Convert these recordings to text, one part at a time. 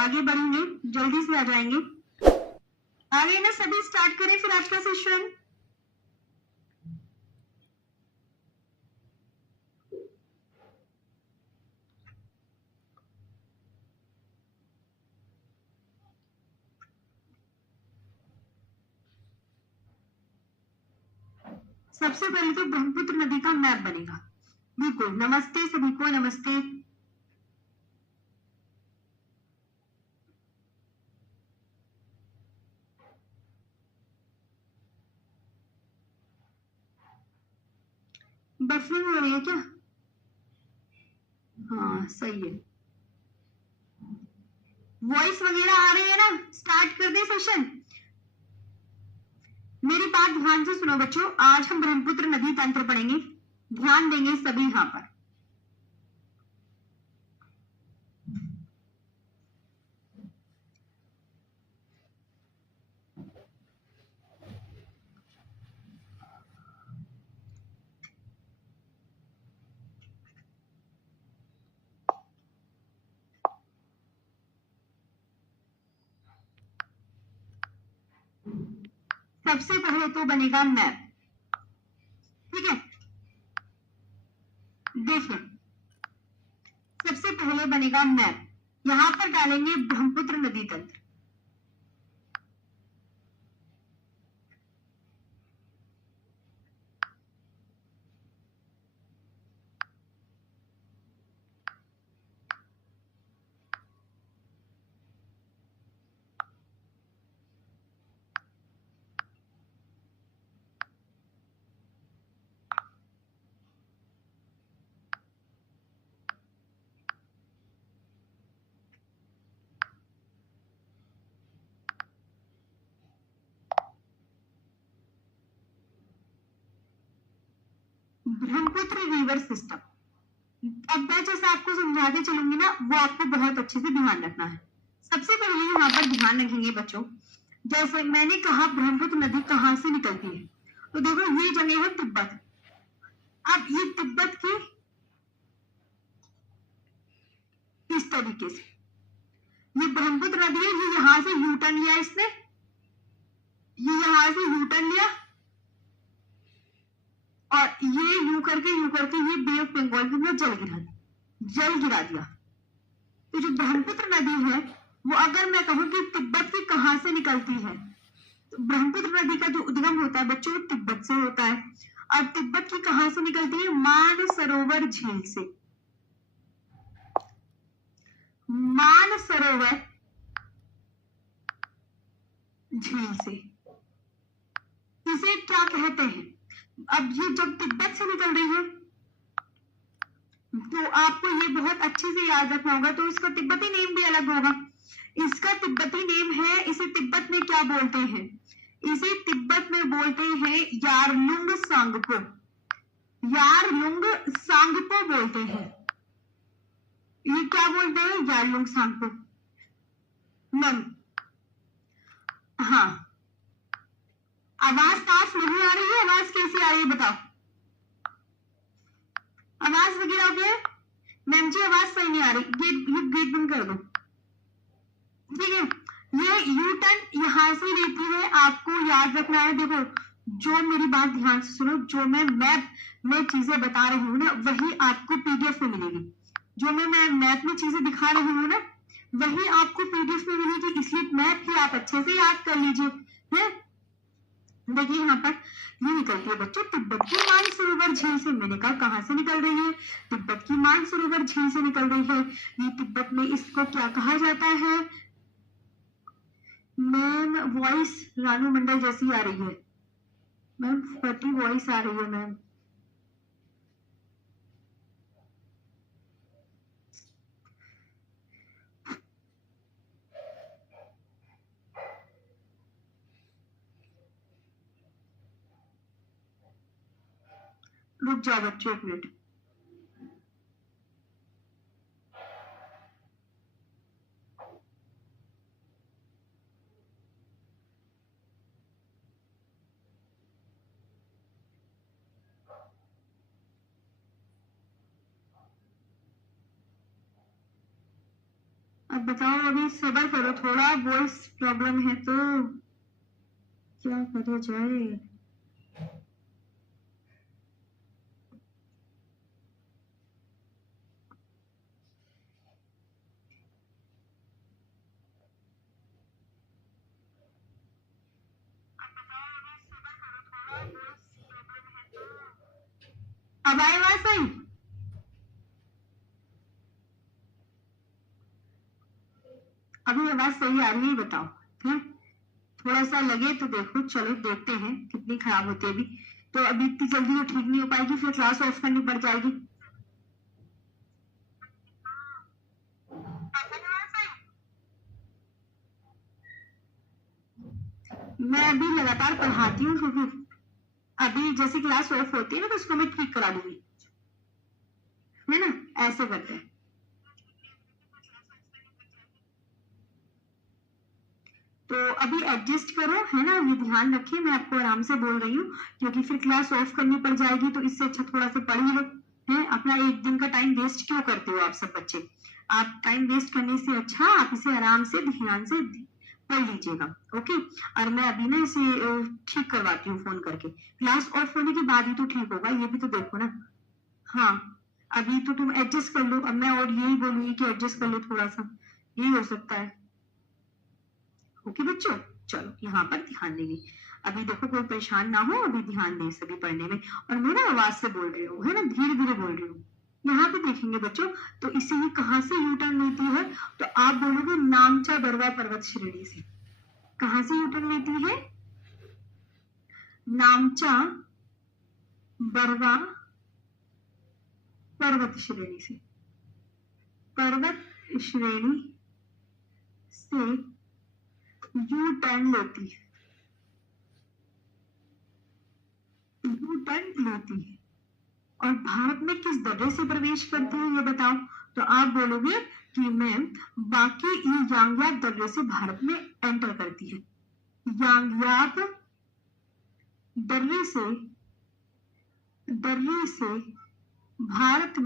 आगे बढ़ेंगे, जल्दी से आ जाएंगे। आगे ना सभी स्टार्ट करें फिर आज का सेशन। सबसे पहले तो ब्रह्मपुत्र नदी का मैप बनेगा। बिल्कुल, नमस्ते सभी को, नमस्ते। बफरिंग हो रही है क्या? हाँ सही है। वॉइस वगैरह आ रही है ना? स्टार्ट कर दे सेशन। मेरी बात ध्यान से सुनो बच्चों, आज हम ब्रह्मपुत्र नदी तंत्र पढ़ेंगे, ध्यान देंगे सभी यहाँ पर। सबसे पहले तो बनेगा मैप, ठीक है? देखिए, सबसे पहले बनेगा मैप, यहाँ पर डालेंगे ब्रह्मपुत्र नदी तंत्र। ब्रह्मपुत्र रिवर सिस्टम, अब मैं जैसे आपको समझाते चलूंगी ना, वो आपको बहुत अच्छे से ध्यान रखना है। सबसे पहले यहाँ पर ध्यान रखेंगे बच्चों, जैसे मैंने कहा ब्रह्मपुत्र नदी कहाँ से निकलती है, तो देखो ये जगह है तिब्बत। अब ये तिब्बत की इस तरीके से ये ब्रह्मपुत्र नदी है, ये यहाँ से यू टर्न लिया इसने, ये यहाँ से यू टर्न लिया और ये यू करके ये बे ऑफ बंगाल में जल गिरा दिया। तो जो ब्रह्मपुत्र नदी है वो, अगर मैं कहूँ कि तिब्बत की कहाँ से निकलती है, तो ब्रह्मपुत्र नदी का जो उद्गम होता है बच्चों तिब्बत से होता है। और तिब्बत की कहाँ से निकलती है? मानसरोवर झील से। मानसरोवर झील से, इसे क्या कहते हैं? अब ये जब तिब्बत से निकल रही है तो आपको ये बहुत अच्छे से याद रखना होगा, तो इसका तिब्बती नेम भी अलग होगा। इसका तिब्बती नेम है, इसे तिब्बत में क्या बोलते हैं? इसे तिब्बत में बोलते हैं यारलुंग सांगपो। यारलुंग सांगपो बोलते हैं। ये क्या बोलते हैं? यारलुंग सांगपो। मैम हाँ, आवाज साफ नहीं आ रही है? आवाज कैसी आ रही है बताओ? आवाज वगैरह हो गया? मैम जी आवाज सही नहीं आ रही, गेट बंद कर दो, ठीक है? ये यू टर्न यहाँ से लेती है, आपको याद रखना है। देखो जो मेरी बात ध्यान से सुनो, जो मैं मैप में चीजें बता रही हूँ ना, वही आपको पीडीएफ में मिलेगी। जो मैं मैप में चीजें दिखा रही हूँ ना, वही आपको पीडीएफ में मिलेगी, इसलिए मैप भी आप अच्छे से याद कर लीजिए। है देखिए यहाँ पर ये निकलती है बच्चों तिब्बत की मानसरोवर झील से। मैंने कहा कहाँ से निकल रही है? तिब्बत की मानसरोवर झील से निकल रही है। ये तिब्बत में इसको क्या कहा जाता है? मैम वॉइस रानू मंडल जैसी आ रही है मैम, फटी वॉइस आ रही है मैम। रुक जाओ बच्चों एक मिनट। अब बताओ, अभी सब्र करो थोड़ा, वॉइस प्रॉब्लम है तो क्या करा जाए। अब आई आवाज सही? अभी आवाज सही आ रही है, बताओ। है थोड़ा सा लगे तो देखो, चलो देखते हैं कितनी खराब होती है अभी। तो अभी इतनी जल्दी वो ठीक नहीं हो पाएगी, फिर क्लास ऑफ करनी पड़ जाएगी। मैं अभी लगातार पढ़ाती हूँ, क्योंकि अभी जैसी क्लास ऑफ होती है ना तो उसको मैं ठीक करा दूंगी, है ना, ऐसे करते हैं। तो अभी एडजस्ट करो, है ना, ये ध्यान रखिए, मैं आपको आराम से बोल रही हूँ, क्योंकि फिर क्लास ऑफ करनी पड़ जाएगी, तो इससे अच्छा थोड़ा सा पढ़ ही लो। है, अपना एक दिन का टाइम वेस्ट क्यों करते हो आप सब बच्चे? आप टाइम वेस्ट करने से अच्छा आप इसे आराम से ध्यान से पढ़ लीजिएगा। ओके, और मैं अभी ना इसे ठीक करवाती हूँ फोन करके। क्लास ऑफ होने के बाद ही तो ठीक होगा, ये भी तो देखो ना। हाँ, अभी तो तुम एडजस्ट कर लो, अब मैं और यही बोलूंगी कि एडजस्ट कर लो थोड़ा सा, यही हो सकता है। ओके बच्चों, चलो यहाँ पर ध्यान देंगे। अभी देखो कोई परेशान ना हो, अभी ध्यान दें सभी पढ़ने में। और मैं ना आवाज से बोल रही हूँ, है ना, धीरे धीरे बोल रही हूँ। यहाँ पे देखेंगे बच्चों, तो इससे ये कहाँ से यूटर्न लेती है, तो आप बोलोगे नामचा बरवा पर्वत श्रेणी से। कहाँ से यूटर्न लेती है? नामचा बरवा पर्वत श्रेणी से। पर्वत श्रेणी से यू टर्न लेती है, यू टर्न लेती है। और भारत में किस दर्रे से प्रवेश करती है ये बताओ। तो आप बोलोगे कि मैम बाकी यांगयाक दर्रे से भारत में एंटर करती है। यांगयाक दर्रे से भारत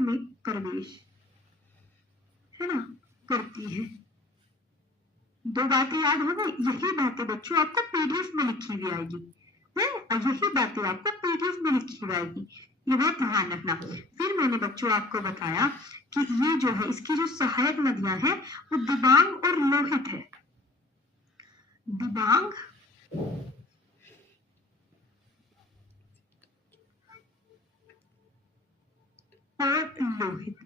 में प्रवेश, है ना, करती है। दो बातें याद हो गई, यही बातें बच्चों आपको पीडीएफ में लिखी हुई आएगी, है, यही बातें आपको पीडीएफ में लिखी हुई आएगी, ये बात ध्यान रखना। फिर मैंने बच्चों आपको बताया कि ये जो है इसकी जो सहायक नदियां हैं वो दिबांग और लोहित है। दिबांग और लोहित,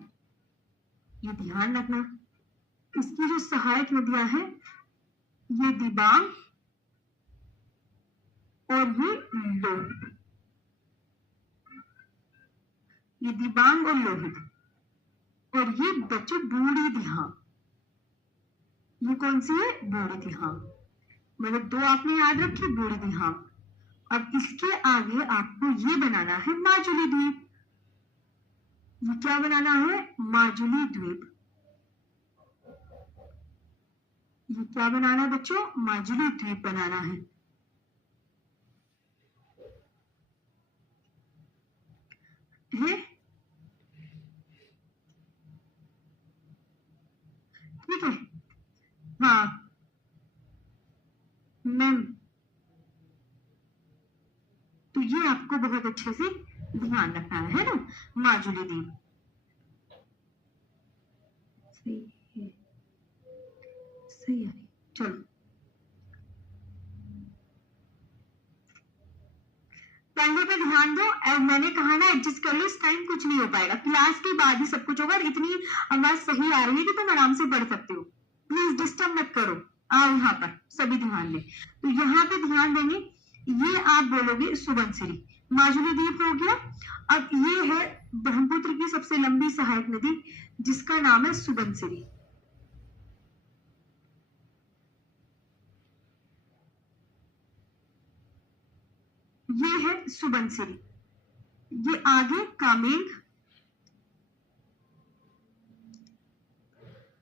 ये ध्यान रखना। इसकी जो सहायक नदियां हैं ये दिबांग और ये लोहित, ये दिबांग और लोहित। और ये बच्चों बूढ़ी दिहांग, ये कौन सी है? बूढ़ी दिहांग। मतलब दो आपने याद रखी, बूढ़ी दिहांग। अब इसके आगे आपको ये बनाना है माजुली द्वीप। ये क्या बनाना है? माजुली द्वीप। ये क्या बनाना है बच्चों? माजुली द्वीप बनाना है। ठीक है, हाँ मैम, तो ये आपको बहुत अच्छे से ध्यान रखना है ना, माजुली द्वीप। सही है, सही है, चलो पढ़ने पे ध्यान दो। मैंने कहा ना एडजस्ट कर लो, इस टाइम कुछ नहीं हो पाएगा, क्लास के बाद ही सब कुछ होगा। इतनी आवाज सही आ रही है कि तुम आराम से पढ़ सकते हो, प्लीज डिस्टर्ब मत करो। आओ यहाँ पर सभी ध्यान दें, तो यहाँ पे ध्यान देंगे। ये आप बोलोगे सुबनसिरी, माजुली द्वीप हो गया। अब ये है ब्रह्मपुत्र की सबसे लंबी सहायक नदी जिसका नाम है सुबनसिरी। ये है सुबनसिरी। ये आगे कामेंग,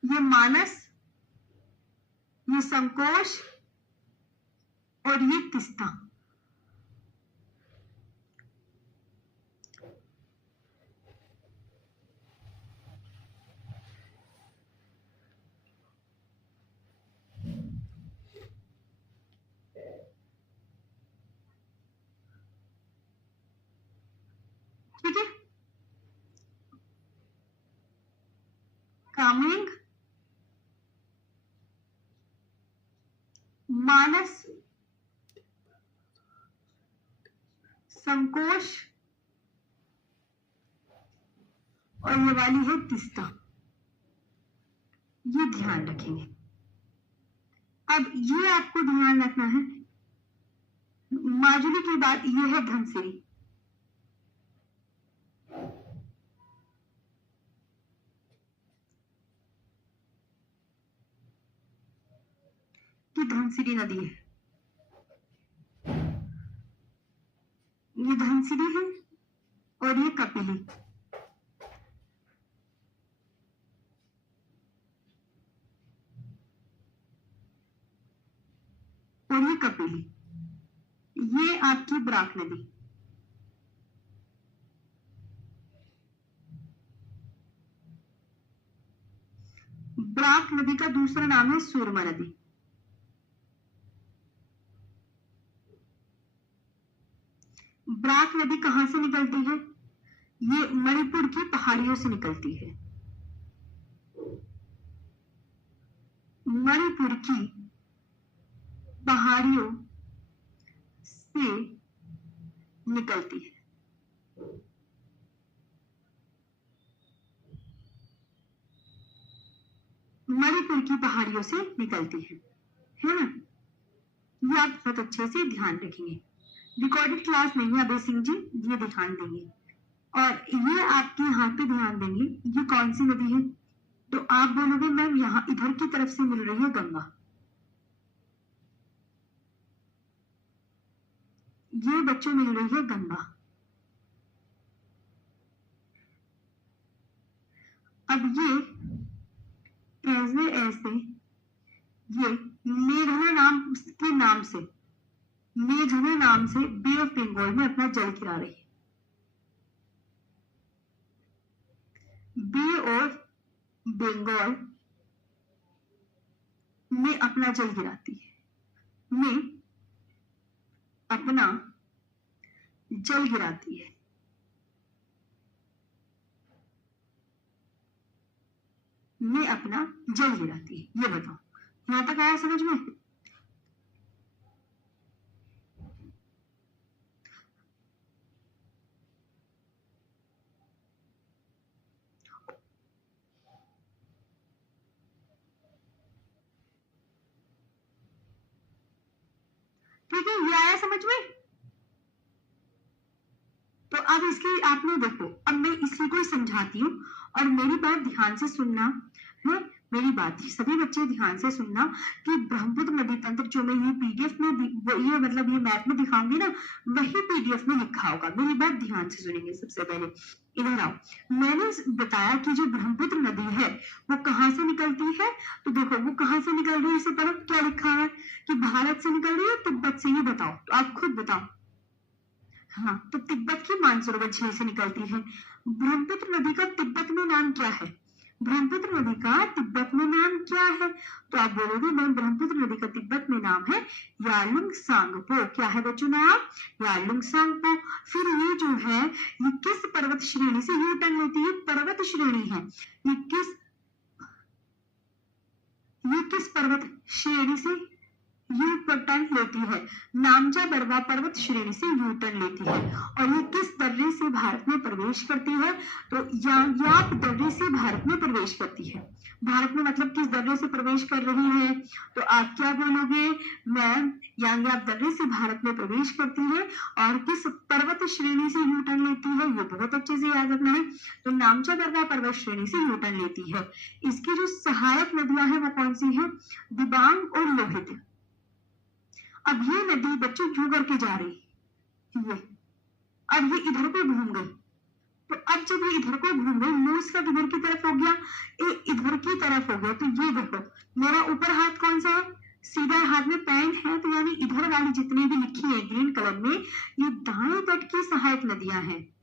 ये मानस, ये संकोश और ये तिस्ता। कामेंग, मानस, संकोच और ये वाली है तिस्ता। ये ध्यान रखेंगे। अब ये आपको ध्यान रखना है, माजुली के बाद ये है धनसिरी। ये धनसिरी नदी है, ये धनसिरी है और ये कपिली। और ये कपिली, ये आपकी बराक नदी। बराक नदी का दूसरा नाम है सुरमा नदी। बराक नदी कहां से निकलती है? ये मणिपुर की पहाड़ियों से निकलती है। मणिपुर की पहाड़ियों से निकलती है। मणिपुर की पहाड़ियों से निकलती है ना? ये आप बहुत अच्छे से ध्यान रखेंगे। रिकॉर्डेड क्लास नहीं है अभय सिंह जी, ये ध्यान देंगे। और ये आपके यहाँ पे ध्यान देंगे, ये कौन सी नदी है? तो आप बोलोगे मैम यहाँ इधर की तरफ से मिल रही है गंगा। ये बच्चों मिल रही है गंगा। अब ये ऐसे ये मेघना नाम से बे ऑफ बंगाल में अपना जल गिरा रही है। बे ऑफ बंगाल में अपना जल गिराती है, में अपना जल गिराती है। में अपना जल गिराती है। ये बताओ, यहां तक आया समझ में? ठीक है, ये आया समझ में? तो अब इसकी आपने देखो, अब मैं इसी को समझाती हूँ और मेरी बात ध्यान से सुनना है। मेरी बात सभी बच्चे ध्यान से सुनना कि ब्रह्मपुत्र नदी तंत्र जो मैं ये पीडीएफ में ये मतलब ये मैप में दिखाऊंगी ना, वही पीडीएफ में लिखा होगा। मेरी बात ध्यान से सुनेंगे। सबसे पहले इधर आओ, मैंने बताया कि जो ब्रह्मपुत्र नदी है वो कहाँ से निकलती है। तो देखो वो कहाँ से निकल रही है, इससे पहले क्या लिखा है कि भारत से निकल रही है, तिब्बत से। ये बताओ, तो आप खुद बताओ। हाँ, तो तिब्बत की मानसरोवर झील से निकलती है। ब्रह्मपुत्र नदी का तिब्बत में नाम क्या है? ब्रह्मपुत्र नदी का तिब्बत में नाम क्या है? तो आप बोलोगे मैम ब्रह्मपुत्र नदी का तिब्बत में नाम है यालुंग सांगपो। क्या है बच्चों नाम? यालुंग सांगपो। फिर ये जो है ये किस पर्वत श्रेणी से यू टर्न लेती है? पर्वत श्रेणी है। ये किस पर्वत श्रेणी से यू टर्न लेती है? नामचा बरवा पर्वत श्रेणी से यू टर्न लेती है। और ये किस दर्रे से भारत में प्रवेश करती है? तो याप दर्रे से भारत में प्रवेश करती है। भारत में मतलब किस दर्रे से प्रवेश कर रही है? तो आप क्या बोलोगे मैम, याप दर्रे से भारत में प्रवेश करती है और किस पर्वत श्रेणी से यू टर्न लेती है? ये बहुत अच्छे से याद रखना है। तो नामचा बरवा पर्वत श्रेणी से यू टर्न लेती है। इसकी जो सहायक नदियां हैं वो कौन सी है? दिबांग और लोहित। अब ये नदी बच्चों क्यों करके जा रही ये, अब ये इधर को घूम गई। तो अब जब ये इधर को घूम गई, मुंह इसका किधर की तरफ हो गया? इधर की तरफ हो गया। तो ये देखो मेरा ऊपर हाथ कौन सा है? सीधा हाथ में पेन है, तो यानी इधर वाली जितनी भी लिखी है ग्रीन कलर में, ये दाएं तट की सहायक नदियां हैं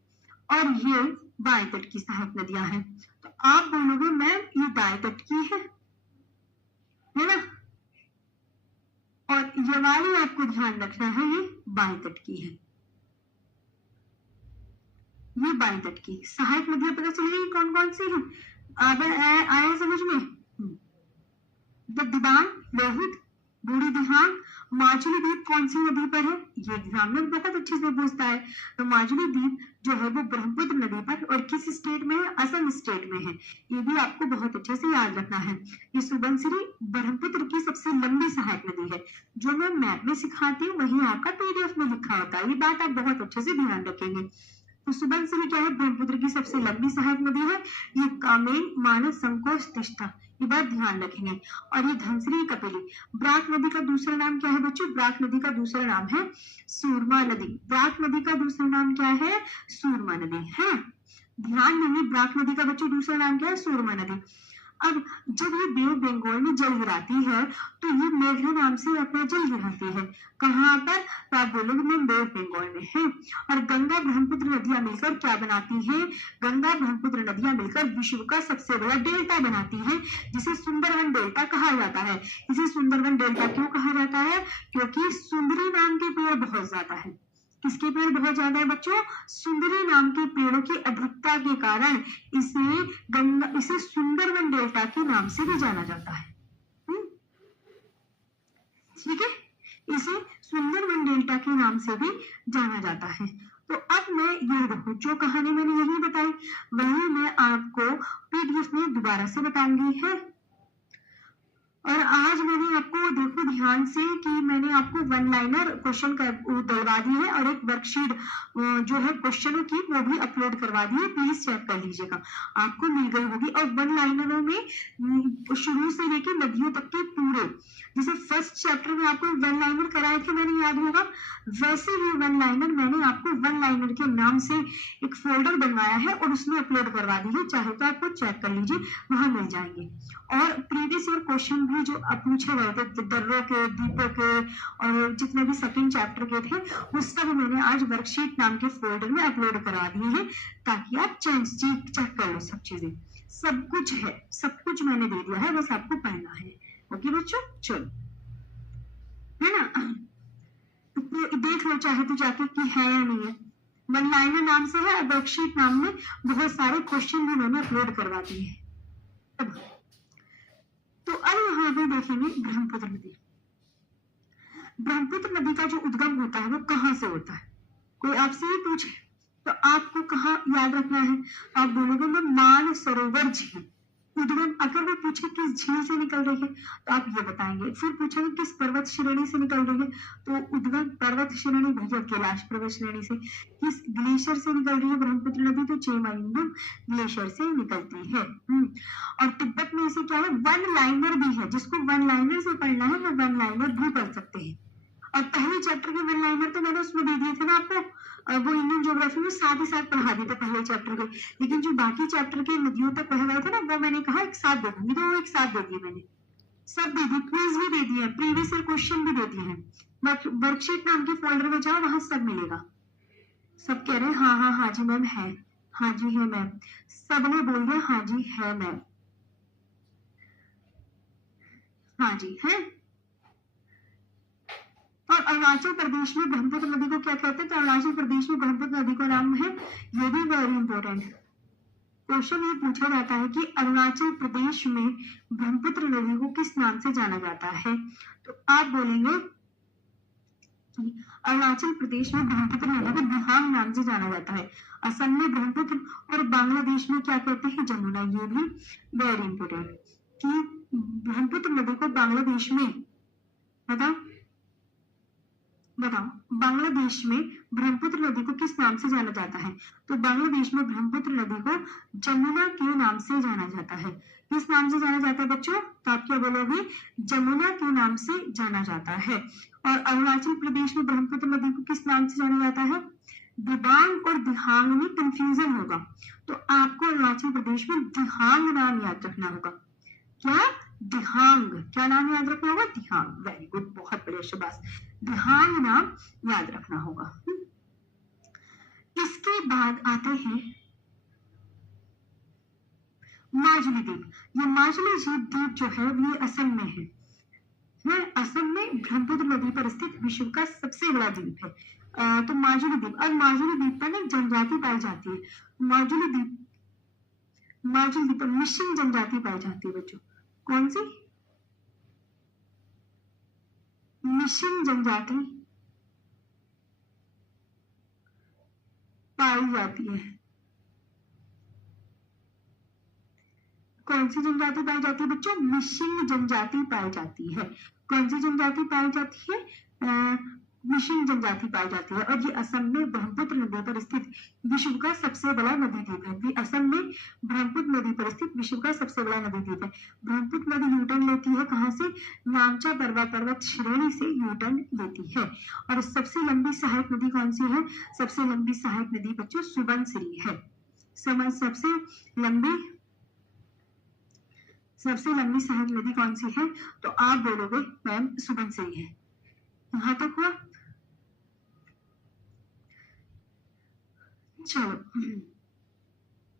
और ये बाएं तट की सहायक नदियां हैं। तो आप बोलोगे मैम ये दाएं तट की है ना, और ये वाली आपको ध्यान रखना है ये बाएं तट की है। ये बाएं तट की सहायक नदियां पता चल गई कौन कौन सी है? आया समझ लोहित, बूढ़ी दिहांग। माजुली द्वीप कौन सी नदी पर है? ये एग्जाम में बहुत अच्छे से पूछता है। तो माजुली द्वीप जो है वो ब्रह्मपुत्र नदी पर और किस स्टेट में है? असम स्टेट में है। ये भी आपको बहुत अच्छे से याद रखना है। ये सुबनसिरी ब्रह्मपुत्र की सबसे लंबी सहायक नदी है। जो मैं मैप में सिखाती हूँ वही आपका पीडीएफ में लिखा होता है। ये बात आप बहुत अच्छे से ध्यान रखेंगे। तो सुबनसिरी क्या है? ब्रह्मपुत्र की सबसे लंबी सहायक नदी है। ये कामेन, मानस, संकोच, तिष्ठा, ये बात ध्यान रखेंगे। और ये धनसिरी, कपिली। ब्राक नदी का दूसरा नाम क्या है बच्चों? ब्राक नदी का दूसरा नाम है सूरमा नदी। ब्राक नदी का दूसरा नाम क्या है? सूरमा नदी है। ध्यान देंगे, ब्राक नदी का बच्चों दूसरा नाम क्या है? सूरमा नदी। अब जब ये बे ऑफ बंगाल में जल गिराती है तो ये मेघना नाम से अपना जल गिराती है। कहाँ पर? तो आप बोलोगे मैं बे ऑफ बंगाल में है। और गंगा ब्रह्मपुत्र नदियां मिलकर क्या बनाती हैं? गंगा ब्रह्मपुत्र नदियां मिलकर विश्व का सबसे बड़ा डेल्टा बनाती हैं, जिसे सुंदरवन डेल्टा कहा जाता है। इसे सुंदरवन डेल्टा क्यों कहा जाता है? क्योंकि सुंदरी नाम के पेड़ बहुत ज्यादा है। किसके पेड़ बहुत ज्यादा है बच्चों? सुंदरी नाम के पेड़ों की अधिकता के कारण इसे सुंदरवन डेल्टा के नाम से भी जाना जाता है। ठीक है, इसे सुंदरवन डेल्टा के नाम से भी जाना जाता है। तो अब मैं ये देखो, जो कहानी मैंने यही बताई वही मैं आपको पीडीएफ में दोबारा से बताऊंगी है। और आज मैंने आपको देखो ध्यान से कि मैंने आपको वन लाइनर क्वेश्चन दिलवा दी है और एक वर्कशीट जो है क्वेश्चनों की वो भी अपलोड करवा दी है। प्लीज चेक कर लीजिएगा, आपको मिल गई होगी। और वन लाइनरों में शुरू से लेकर नदियों तक के पूरे, जैसे फर्स्ट चैप्टर में आपको वन लाइनर कराए थे मैंने, याद होगा, वैसे ही वन लाइनर मैंने आपको वन लाइनर के नाम से एक फोल्डर बनवाया है और उसमें अपलोड करवा दी है। चाहे तो आपको चेक कर लीजिए, वहां मिल जाएंगे। और प्रीवियस ईयर क्वेश्चन भी जो पूछे गए थे दर्रों के, दीपों के और जितने भी सेकंड चैप्टर के थे, उस सब मैंने आज वर्कशीट नाम के फोल्डर में अपलोड करा दिए हैं, ताकि आप चेक कर लो। सब चीजें, सब कुछ है, सब कुछ मैंने दे दिया है, बस आपको पढ़ना है। ओके बच्चों, चलो, है ना? तो देख लो चाहे तो जाके कि है या नहीं है। वन लाइनर नाम से है, वर्कशीट नाम में बहुत सारे क्वेश्चन भी मैंने अपलोड करवा दिए हैं। तो अब यहाँ पे देखेंगे ब्रह्मपुत्र नदी। ब्रह्मपुत्र नदी का जो उद्गम होता है वो कहाँ से होता है? कोई आपसे ही पूछे तो आपको कहाँ याद रखना है? आप बोलोगे मैं मानसरोवर झील। उद्गम अगर वो पूछे किस झील से निकल रही है तो आप ये बताएंगे। फिर पूछेंगे किस पर्वत श्रेणी से निकल रही है, तो उद्गम पर्वत श्रेणी भैया कैलाश पर्वत श्रेणी से। किस ग्लेशियर से निकल रही है ब्रह्मपुत्र नदी, तो चेमालिंगम ग्लेशियर से निकलती है। और तिब्बत में इसे क्या है? वन लाइनर भी है, जिसको वन लाइनर से पढ़ना है वो वन लाइनर भी पढ़ सकते हैं। और पहले चैप्टर के वन लाइनर तो मैंने उसमें दे दिए थे ना आपको, वो इंडियन ज्योग्राफी में साथ ही साथ पढ़ा दी थी पहले चैप्टर के। लेकिन जो बाकी चैप्टर के नदियों तक पढ़ा गए थे ना, वो मैंने कहा एक साथ दे दूंगी, तो वो एक साथ दे दिए मैंने, सब दे दिए, क्विज भी दे दिए, प्रीवियस ईयर क्वेश्चन भी दे दिए हैं। वर्कशीट नाम के फोल्डर में जाओ, वहां सब मिलेगा। सब कह रहे हैं हाँ हाँ हाँ जी मैम है, हाँ जी है मैम, सबने बोल दिया हाँ जी है मैम, हाँ जी है। और अरुणाचल प्रदेश में ब्रह्मपुत्र नदी को क्या कहते हैं? तो अरुणाचल प्रदेश में ब्रह्मपुत्र नदी का नाम है, ये भी वेरी इंपॉर्टेंट क्वेश्चन ये पूछा जाता है कि अरुणाचल प्रदेश में ब्रह्मपुत्र नदी को किस नाम से जाना जाता है? तो आप बोलेंगे अरुणाचल प्रदेश में ब्रह्मपुत्र नदी को दिहांग नाम से जाना जाता है। असम में ब्रह्मपुत्र, और बांग्लादेश में क्या कहते हैं? जमुना। ये भी वेरी इंपॉर्टेंट कि ब्रह्मपुत्र नदी को बांग्लादेश में, बताओ बांग्लादेश में ब्रह्मपुत्र नदी को किस नाम से जाना जाता है? तो बांग्लादेश में ब्रह्मपुत्र नदी को जमुना के नाम से जाना जाता है। किस नाम से जाना जाता है बच्चों? तो आप क्या बोलोगे? जमुना के नाम से जाना जाता है। और अरुणाचल प्रदेश में ब्रह्मपुत्र नदी को किस नाम से जाना जाता है? दिबांग और दिहांग में कंफ्यूजन होगा, तो आपको अरुणाचल प्रदेश में दिहांग नाम याद रखना होगा। क्या? दिहांग। क्या नाम याद रखना होगा? दिहांग। वेरी गुड, बहुत बढ़िया शाबाश, दिहांग नाम याद रखना होगा। इसके बाद आते हैं माजुली द्वीप। ये माजुली द्वीप जो है ये असम में है। असम में ब्रह्मपुत्र नदी पर स्थित विश्व का सबसे बड़ा द्वीप है। तो माजुली द्वीप, और माजुली द्वीप पर एक जनजाति पाई जाती है। माजुली द्वीप पर मिश्रित जनजाति पाई जाती है बच्चों। कौन सी? मिशिंग जनजाति पाई जाती है। कौन सी जनजाति पाई जाती है बच्चों? मिशिंग जनजाति पाई जाती है। कौन सी जनजाति पाई जाती है? मिशिंग जनजाति पाई जाती है। और ये असम में ब्रह्मपुत्र नदी पर स्थित विश्व का सबसे बड़ा नदी द्वीप है। असम में ब्रह्मपुत्र नदी पर स्थित विश्व का सबसे बड़ा नदी द्वीप है। ब्रह्मपुत्र नदी यूटर्न लेती है कहाँ से? नामचा पर्वत श्रेणी से यूटर्न लेती है। और सबसे लंबी सहायक नदी कौन सी है? सबसे लंबी सहायक नदी बच्चों सुबनसिरी है। सबसे लंबी सहायक नदी कौन सी है? तो आप बोलोगे मैम सुबनसिरी है। यहां तक हुआ? चलो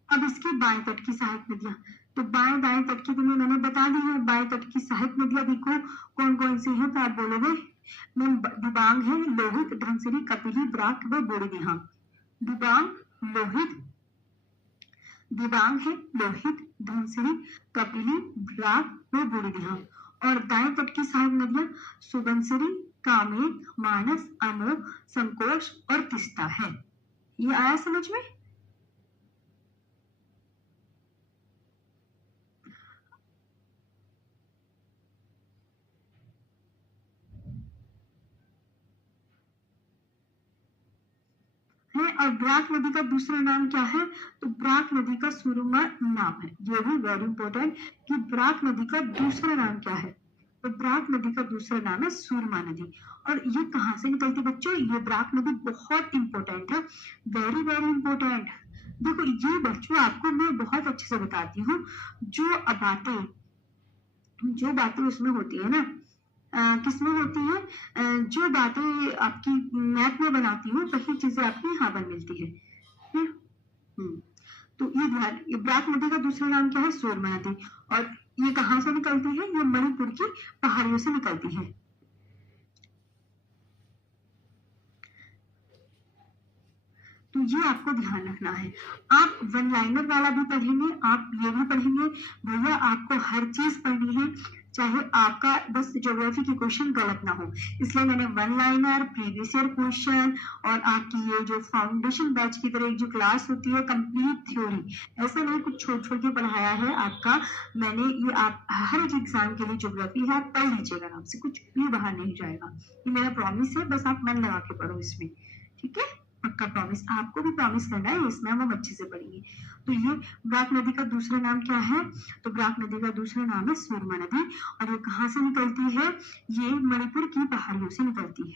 अब इसके बाएं तट की सहायक नदियां, तो बाएं दाएं तट की तुम्हें मैंने बता दी है। बाएं तट की सहायक नदियां देखो कौन कौन सी है, तो आप बोलोगे मैम दिबांग है, लोहित, धनसिरी, कपिली, ब्राक व बोरीदिहां। दिबांग है, लोहित, धनसिरी, कपिली, ब्राक व बोरीदिहां। और दाएं तट की सहायक नदियां सुबनसिरी, कामेर, मानस, अमो, संकोच और तिस्ता है। ये आया समझ में? है। और ब्राक नदी का दूसरा नाम क्या है? तो ब्राक नदी का सुरमा नाम है। ये भी वेरी इंपॉर्टेंट कि ब्राक नदी का दूसरा नाम क्या है? तो ब्राक नदी का दूसरा नाम है सुरमा नदी। और ये कहाँ से निकलती बच्चों? ये ब्राक नदी बहुत इंपॉर्टेंट है, वेरी वेरी इंपॉर्टेंट। देखो ये बच्चों आपको मैं बहुत अच्छे से बताती हूँ। जो बातें उसमें होती है ना, किसमें होती है? जो बातें आपकी मैथ में बनाती हूँ वही चीजें आपको यहाँ पर मिलती है। तो ये ब्राक नदी का दूसरा नाम क्या है? सुरमा नदी। और ये कहाँ से निकलती है? ये मणिपुर की पहाड़ियों से निकलती है। तो ये आपको ध्यान रखना है। आप वन लाइनर वाला भी पढ़ेंगे, आप ये भी पढ़ेंगे। भैया आपको हर चीज पढ़नी है, चाहे आपका बस ज्योग्राफी के क्वेश्चन गलत ना हो। इसलिए मैंने one liner, previous year question और आपकी ये जो फाउंडेशन बैच की तरह जो क्लास होती है कंप्लीट थ्योरी, ऐसा नहीं कुछ छोड़ छोड़ के पढ़ाया है आपका मैंने। ये आप हर एक एग्जाम के लिए ज्योग्राफी है, आप पढ़ लीजिएगा आराम से, कुछ भी बाहर नहीं जाएगा। ये मेरा प्रॉमिस है, बस आप मन लगा के पढ़ो इसमें, ठीक है? पक्का प्रॉमिस, आपको भी प्रॉमिस करना है, इसमें हम अच्छे से पढ़ेंगे। तो ये ब्राक नदी का दूसरा नाम क्या है? तो ब्राक नदी का दूसरा नाम है सुरमा नदी। और ये कहाँ से निकलती है? ये मणिपुर की पहाड़ियों से निकलती है।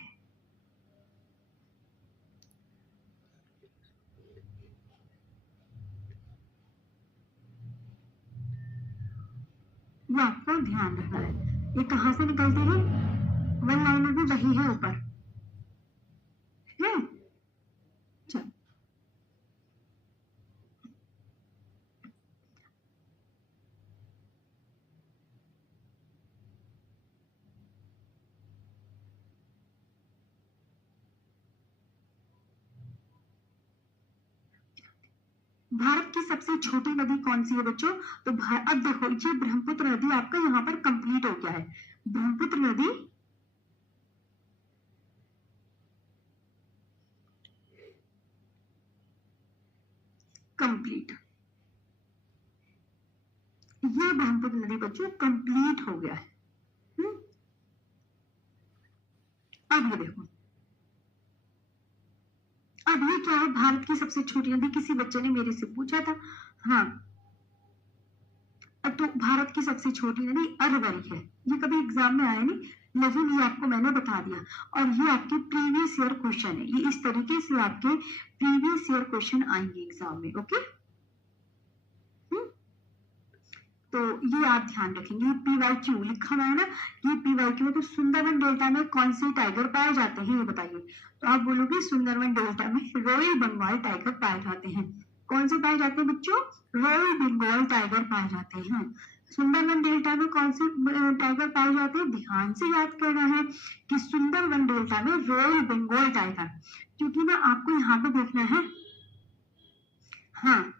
ये आपको ध्यान रखना है। ये कहाँ से निकलती है? वन लाइनर भी वही है ऊपर, है? चलो भारत की सबसे छोटी नदी कौन सी है बच्चों? तो अब देखो ये ब्रह्मपुत्र नदी आपका यहाँ पर कंप्लीट हो गया है। ब्रह्मपुत्र नदी कंप्लीट, ये ब्रह्मपुत्र नदी बच्चों कंप्लीट हो गया है। अब ये देखो, अब ये क्या है? भारत की सबसे छोटी नदी, किसी बच्चे ने मेरे से पूछा था। हाँ, अब तो भारत की सबसे छोटी नदी अरवली है। ये कभी एग्जाम में आया नहीं, लेकिन ये आपको मैंने बता दिया। और ये आपके प्रीवियस ईयर क्वेश्चन है, ये इस तरीके से आपके प्रीवियस ईयर क्वेश्चन आएंगे एग्जाम में। ओके, तो ये आप ध्यान रखेंगे। PYQ लिखा हुआ है ना, ये PYQ। तो सुंदरवन डेल्टा में कौन से टाइगर पाए जाते हैं ये बताइए? तो आप बोलोगे सुंदरवन डेल्टा में रॉयल बंगाल टाइगर पाए जाते हैं। कौन से पाए जाते हैं बच्चों? रॉयल बंगाल टाइगर पाए जाते हैं। सुंदरवन डेल्टा में कौन से टाइगर पाए जाते हैं? ध्यान से याद करना है कि सुंदरवन डेल्टा में रॉयल बंगाल टाइगर, क्योंकि ना आपको यहाँ पे देखना है। हाँ,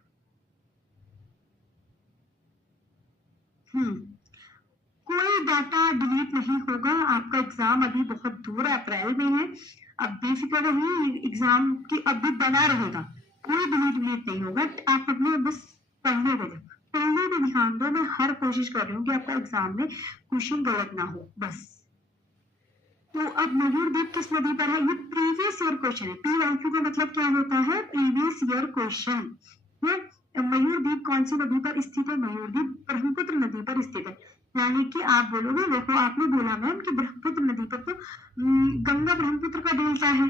कोई कोई डाटा डिलीट नहीं होगा। आपका एग्जाम अभी बहुत दूर है, अप्रैल में है। अब बेफिक्र रहिए, एग्जाम की अभी बना रहेगा, कोई डिलीट नहीं होगा। आप अपने बस पढ़ने पे ध्यान दो। मैं हर कोशिश कर रही हूँ कि आपका एग्जाम में क्वेश्चन गलत ना हो, बस। तो अब मयूरद्वीप किस नदी पर है? ये प्रीवियस ईयर क्वेश्चन है। PYQ का मतलब क्या होता है? Previous year question. मयूरद्वीप कौन सी नदी पर स्थित है? मयूरद्वीप ब्रह्मपुत्र नदी पर स्थित है। यानी कि आप बोलोगे, देखो आपने बोला मैम कि ब्रह्मपुत्र नदी पर तो गंगा ब्रह्मपुत्र का डेल्टा है।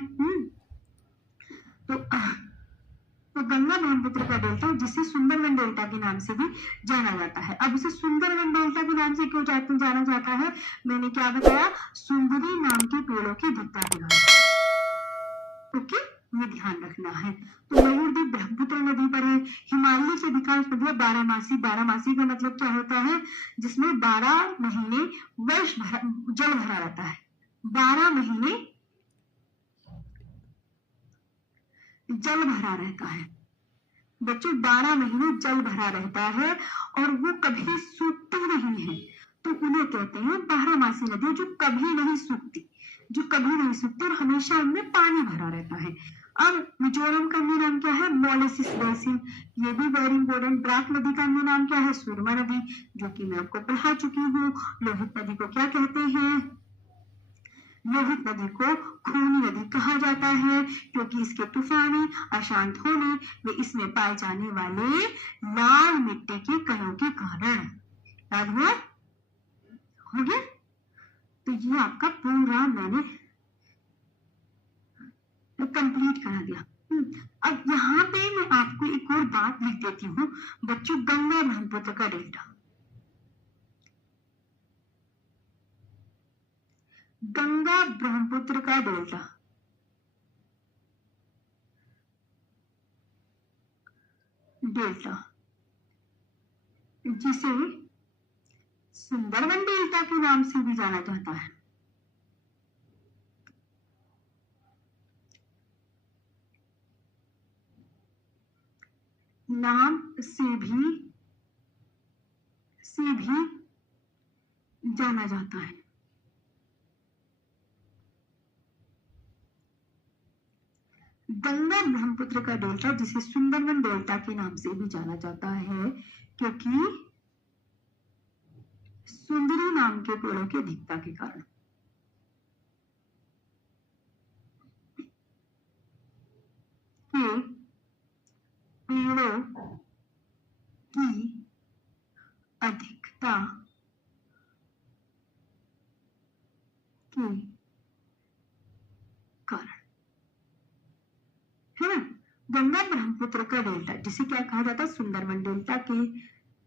तो गंगा ब्रह्मपुत्र का डेल्टा, जिसे सुंदरवन डेल्टा के नाम से भी जाना जाता है। अब उसे सुंदरवन डेल्टा के नाम से क्यों जाना जाता है? मैंने क्या बताया? सुंदरी नाम के पेड़ों की अधिकता के कारण। ओके, ये ध्यान रखना है। तो मयूरद्वीप ब्रह्मपुत्र नदी पर है। हिमालय की अधिकांश नदियां बारहमासी। बारहमासी का मतलब क्या होता है? जिसमें 12 महीने वर्ष जल भरा रहता है। 12 महीने जल भरा रहता है बच्चों, 12 महीने जल भरा रहता है और वो कभी सूखती नहीं है। तो उन्हें कहते हैं बारहमासी नदियां, जो कभी नहीं सूखती और हमेशा उनमें पानी भरा रहता है। अब मिजोरम का अन्य नाम क्या है? Molasses basin. ये भी वेरी इंपॉर्टेंट। ब्राक नदी का अन्य नाम क्या है? सुरमा नदी, जो कि मैं आपको पढ़ा चुकी हूँ। लोहित नदी को क्या कहते हैं? लोहित नदी को खूनी नदी कहा जाता है, क्योंकि इसके तूफानी अशांत होने व इसमें पाए जाने वाले लाल मिट्टी के कणों के कारण। याद हुआ? हो गया? तो ये आपका पूरा मैंने कंप्लीट करा दिया। अब यहाँ पे मैं आपको एक और बात लिख देती हूँ बच्चों, गंगा ब्रह्मपुत्र का डेल्टा। गंगा ब्रह्मपुत्र का डेल्टा जिसे सुंदरवन डेल्टा के नाम से भी जाना जाता है। नाम से भी जाना जाता है। गंगा ब्रह्मपुत्र का डेल्टा, जिसे सुंदरवन डेल्टा के नाम से भी जाना जाता है, क्योंकि सुंदरी नाम के पेड़ों की अधिकता के कारण। पेड़ों की अधिकता के कारण है ना। गंगा ब्रह्मपुत्र का डेल्टा, जिसे क्या कहा जाता है? सुंदरवन डेल्टा के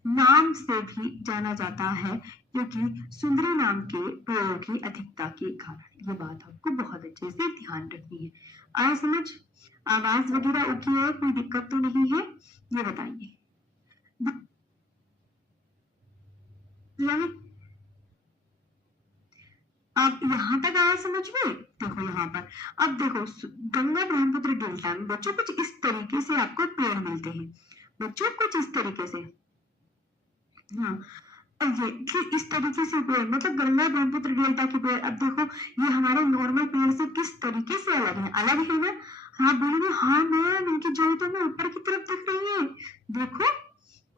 नाम से भी जाना जाता है, क्योंकि सुंदरी नाम के पेड़ों की अधिकता के कारण। ये बात आपको बहुत अच्छे से ध्यान रखनी है। आया समझ? आवाज वगैरह ओके है? कोई दिक्कत तो नहीं है? ये बताइए। अब यहाँ तक आया समझ में? देखो यहाँ पर, अब देखो गंगा ब्रह्मपुत्र डेल्टा में बच्चों कुछ इस तरीके से आपको पेड़ मिलते हैं बच्चों, कुछ इस तरीके से। हाँ, ये इस तरीके से पेड़, मतलब गंगा ब्रह्मपुत्र डेल्टा के पेड़। अब देखो ये हमारे नॉर्मल पेड़ से किस तरीके से अलग है ना। हाँ बोलोगे, हाँ मैम इनकी जड़ तो मैं ऊपर की तरफ दिख रही है। देखो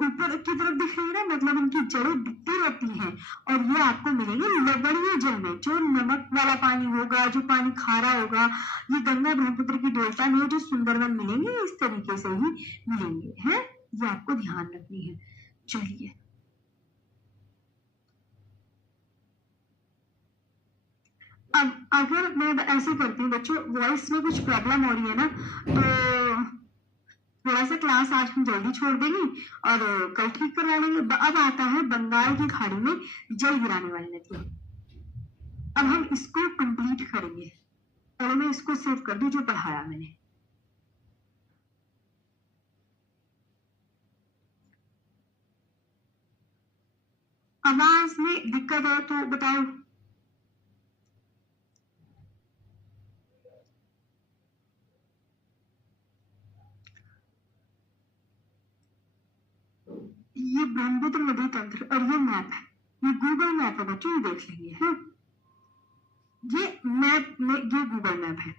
ऊपर की तरफ दिख रही है ना, मतलब इनकी जड़ें दिखती रहती हैं। और ये आपको मिलेंगे लवणीय जल में, जो नमक वाला पानी होगा, जो पानी खारा होगा, ये गंगा ब्रह्मपुत्र की डेल्टा में जो सुंदरवन मिलेंगे इस तरीके से ही मिलेंगे हैं। ये आपको ध्यान रखनी है। चलिए अब अगर मैं ऐसे करती हूँ बच्चों, वॉइस में कुछ प्रॉब्लम हो रही है ना, तो थोड़ा सा क्लास आज हम जल्दी छोड़ देंगे और कल ठीक करवा लेंगे। अब आता है बंगाल की खाड़ी में जल गिराने वाली नदियां। अब हम इसको कंप्लीट करेंगे। पहले मैं इसको सेव कर दूं जो पढ़ाया मैंने। आवाज में दिक्कत है तो बताओ। ये ब्रह्मपुत्र नदी तंत्र और ये मैप है, ये गूगल मैप है बच्चों, ये देख लेंगे है, ये मैप में ये गूगल मैप है।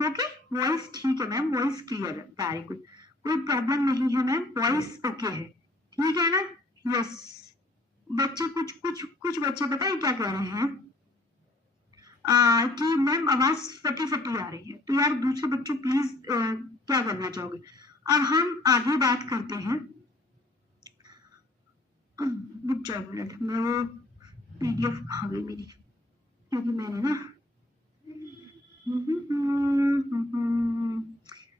ओके, वॉइस ठीक है मैम, वॉइस क्लियर है, वेरी गुड, कोई प्रॉब्लम नहीं है मैम, वॉइस ओके है, ठीक है ना? यस। बच्चे कुछ कुछ कुछ बच्चे पता है क्या कह रहे हैं कि मैम आवाज फटी फटी आ रही है, तो यार दूसरे बच्चों प्लीज क्या करना चाहोगे? अब हम आगे बात करते हैं। रुक जाओ मिनट, मैं वो पीडीएफ कहाँ गई मेरी, क्योंकि मैंने ना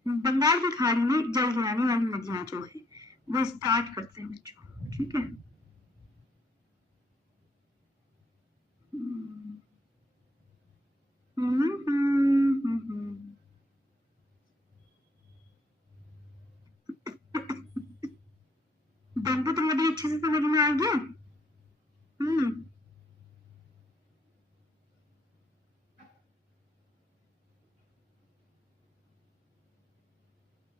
बंगाल की खाड़ी में जल गिराने वाली नदियां जो है वो स्टार्ट करते हैं बच्चों, ठीक है? ब्रह्मपुत्र नदी अच्छे से समझ में आ गया?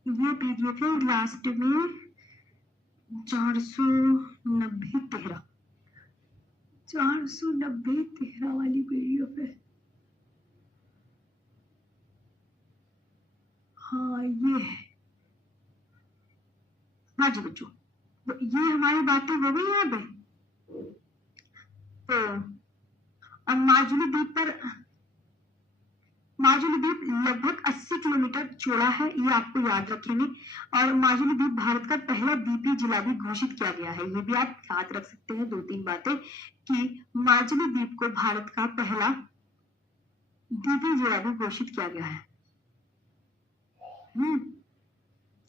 ये पीडीएफ है लास्ट में 490 13 490 13 वाली पीडीएफ है। हाँ ये है। हाँ जी बच्चों, तो ये हमारी बातें हो गई यहाँ पे। तो अब माजुली द्वीप लगभग 80 किलोमीटर चौड़ा है, ये आपको याद रखेंगे। और माजुली द्वीप भारत का पहला द्वीपीय जिला भी घोषित किया गया है, ये भी आप याद रख सकते हैं। 2-3 बातें कि माजुली द्वीप को भारत का पहला द्वीपीय जिला भी घोषित किया गया है।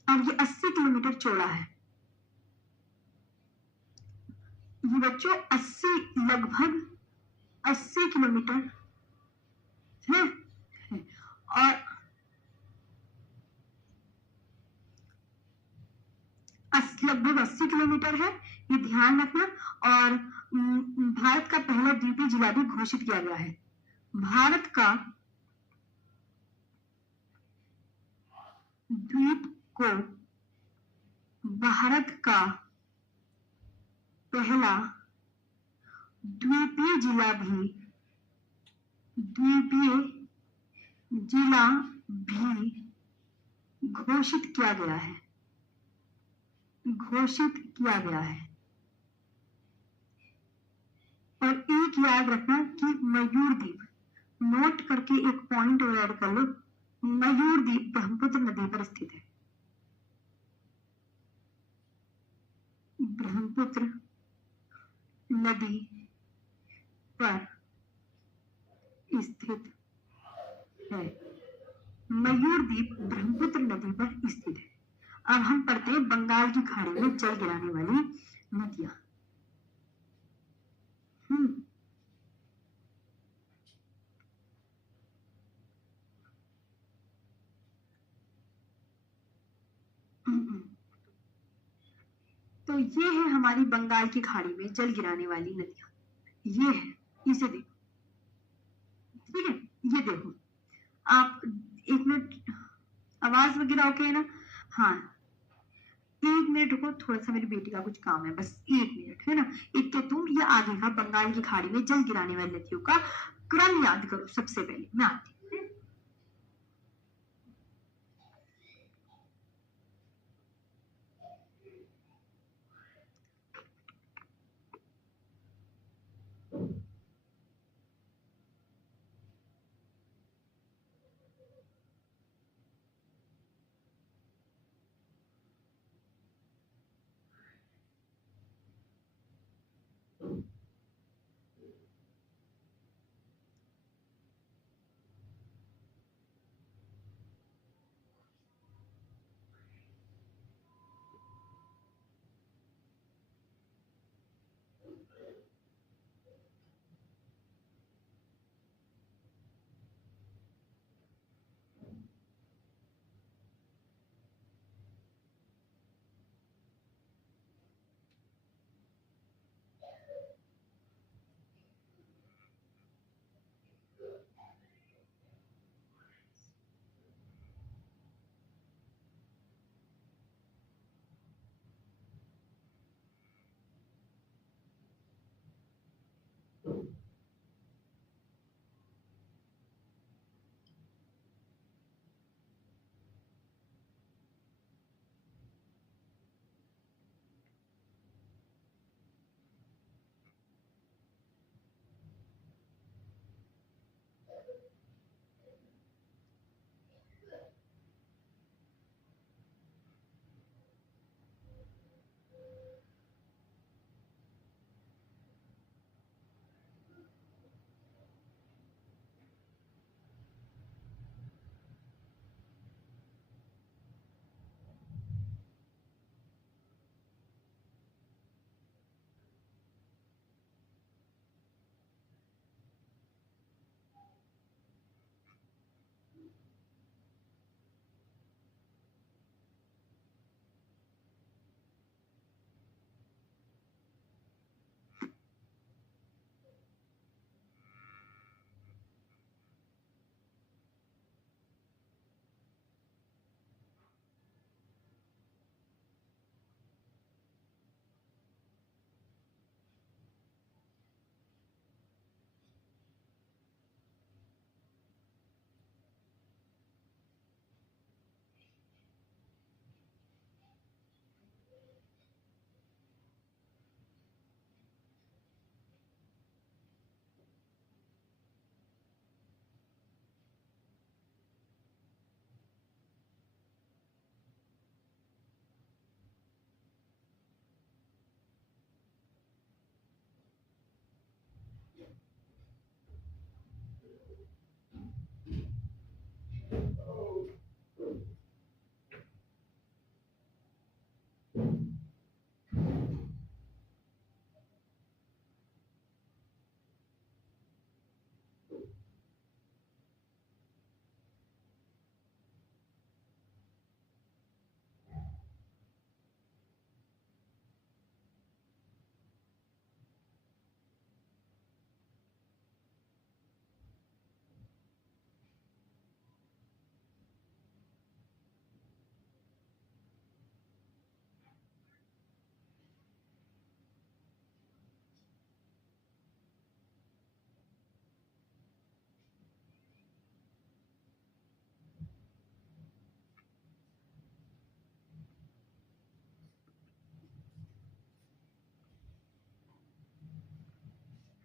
और ये 80 किलोमीटर चौड़ा है। ये बच्चों 80 लगभग 80 किलोमीटर है, और लगभग 80 किलोमीटर है, ये ध्यान रखना। और भारत का पहला द्वीपीय जिला भी घोषित किया गया है। भारत का द्वीप को भारत का पहला द्वीपीय जिला भी घोषित किया गया है, और एक याद रखना कि मयूर द्वीप, नोट करके एक पॉइंट और ऐड कर लो, मयूर द्वीप ब्रह्मपुत्र नदी पर स्थित है। ब्रह्मपुत्र नदी पर स्थित है, मयूर द्वीप ब्रह्मपुत्र नदी पर स्थित है। अब हम पढ़ते हैं बंगाल की खाड़ी में जल गिराने वाली नदियां। तो ये है हमारी बंगाल की खाड़ी में जल गिराने वाली नदियां, ये है, इसे देखो, ठीक है? ये देखो आप, एक मिनट, आवाज वगैरह ओके है ना? हाँ, एक मिनट रुको, थोड़ा सा मेरी बेटी का कुछ काम है, बस 1 मिनट, है ना? एक तो तुम ये आगे का बंगाल की खाड़ी में जल गिराने वाली नदियों का क्रम याद करो सबसे पहले, मैं आती हूँ।